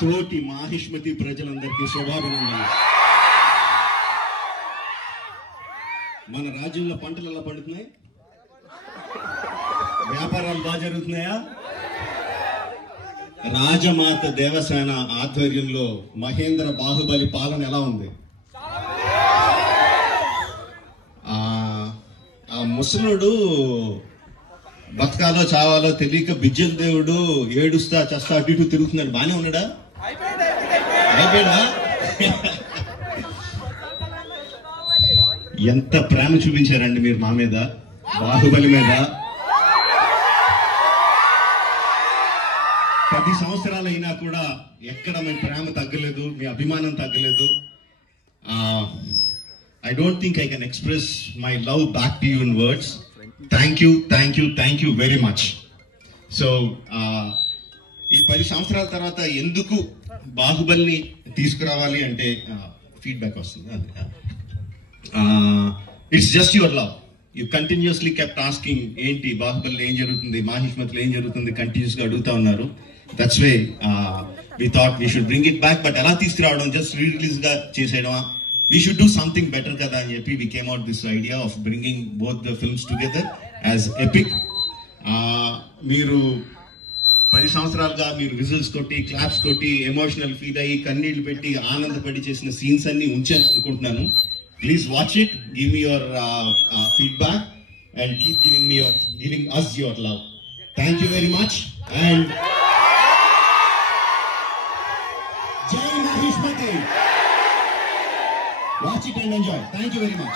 తోటి మాహిష్మతి ప్రజలందరికీ శుభాభినందనలు. మన రాజ్యంలో పంటలు ఎలా పండుతున్నాయి? వ్యాపారాలు బాగా జరుగుతున్నాయా? రాజమాత దేవసేన ఆధ్వర్యంలో మహేంద్ర బాహుబలి పాలన ఎలా ఉంది? ఆ ముసలుడు బతకాలో చావాలో తెలియక బిజ్జల దేవుడు ఏడుస్తా చస్తా అటు ఇటు తిరుగుతున్నాడు. బానే ఉన్నాడా? అయిపోయాడా? ఎంత ప్రేమ చూపించారండి మీరు మా మీద, బాహుబలి మీద. 10 సంవత్సరాలు అయినా కూడా ఎక్కడ మీ ప్రేమ తగ్గలేదు, మీ అభిమానం తగ్గలేదు. I don't think I can express my love back to you in words. Thank you very much. So, ఈ 10 సంవత్సరాల తర్వాత ఎందుకు బాహుబలిని తీసుకురావాలి అంటే ఫీడ్బ్యాక్ వస్తుంది. It's just your love. You continuously kept asking ఏంటి బాహుబలిలో ఏం జరుగుతుంది, మాహిష్మతిలో ఏం జరుగుతుంది, కంటిన్యూస్ గా అడుగుతా ఉన్నారు. That's way we thought we should bring it back. But ఎలా తీసుకురావడం, జస్ట్ రిలీజ్ గా చేసేయడమా? We should do something better kada అని చెప్పి we came out this idea of bringing both the films together as epic. మీరు 10 సంవత్సరాలుగా మీరు whistles కొట్టి, claps కొట్టి, ఎమోషనల్ ఫీల్ అయ్యి, కన్నీళ్లు పెట్టి, ఆనందపడి చేసిన సీన్స్ అన్ని ఉంచాను అనుకుంటున్నాను. Please watch it, give me your feedback and keep giving us your love. Thank you very much and Jai Mahishmati. Watch it and enjoy. Thank you very much.